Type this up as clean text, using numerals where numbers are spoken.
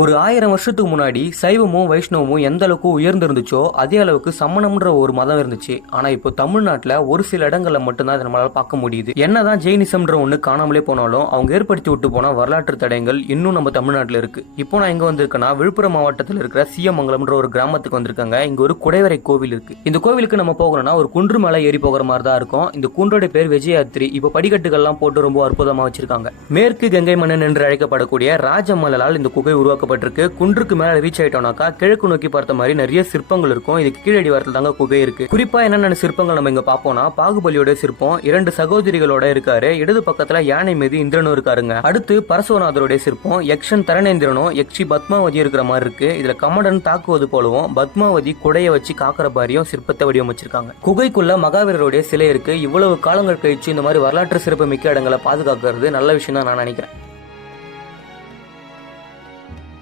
ஒரு 1000 வருஷத்துக்கு முன்னாடி சைவமும் வைஷ்ணவமும் எந்த அளவுக்கு உயர்ந்திருந்துச்சோ அதே அளவுக்கு சமணம்ன்ற ஒரு மதம் இருந்துச்சு. ஆனா இப்போ தமிழ்நாட்டுல ஒரு சில இடங்கள்ல மட்டும்தான் அதை நம்மளால பார்க்க முடியுது. என்னதான் ஜெயினிசம்ன்ற ஒண்ணு காணாமலே போனாலும் அவங்க ஏற்படுத்தி விட்டு போன வரலாற்று தடயங்கள் இன்னும் நம்ம தமிழ்நாட்டுல இருக்கு. இப்போ நான் எங்க வந்திருக்கேன்னா விழுப்புரம் மாவட்டத்தில் இருக்கிற சீயமங்கலம்ன்ற ஒரு கிராமத்துக்கு வந்திருக்காங்க. இங்க ஒரு குடைவரை கோவில் இருக்கு. இந்த கோவிலுக்கு நம்ம போகணும்னா ஒரு குன்று மேல ஏறி போகிற மாதிரி தான் இருக்கும். இந்த குன்றோட பேர் விஜயாத்ரி. இப்போ படிக்கட்டுகள்லாம் போட்டு ரொம்ப அற்புதமா வச்சிருக்காங்க. மேற்கு கங்கை மன்னன் என்று அழைக்கப்படக்கூடிய ராஜமல்லால் இந்த குகை உருவாக்கப்பட்டிருக்கு. குன்றுக்கு மேல ரீச் ஆயிட்டோம்னாக்கா கிழக்கு நோக்கி பார்த்த மாதிரி நிறைய சிற்பங்கள் இருக்கும். இதுக்கு கீழடி வாரத்தில் தாங்க குகை இருக்கு. குறிப்பா என்னென்ன சிற்பங்கள் நம்ம இங்க பாப்போம்னா பாகுபலியோட சிற்பம் 2 சகோதரிகளோட இருக்காரு. இடது பக்கத்துல யானை மீது இந்திரனும் இருக்காருங்க. அடுத்து பரசுவநாதருடைய சிற்பம் யக்ஷன் தரணேந்திரனும் யக்ஷி பத்மாவதி இருக்கிற மாதிரி இருக்கு. இதுல கமடன் தாக்குவது போலவும் பத்மாவதி குடைய வச்சு காக்கிற மாதிரியும் சிற்பத்தை வடிவமைச்சிருக்காங்க. குகைக்குள்ள மகாவீரருடைய சிலை இருக்கு. இவ்வளவு காலங்கள் கழிச்சு இந்த மாதிரி வரலாற்று சிறப்பு மிக்க இடங்களை பாதுகாக்கிறது நல்ல விஷயம் தான் நான் நினைக்கிறேன்.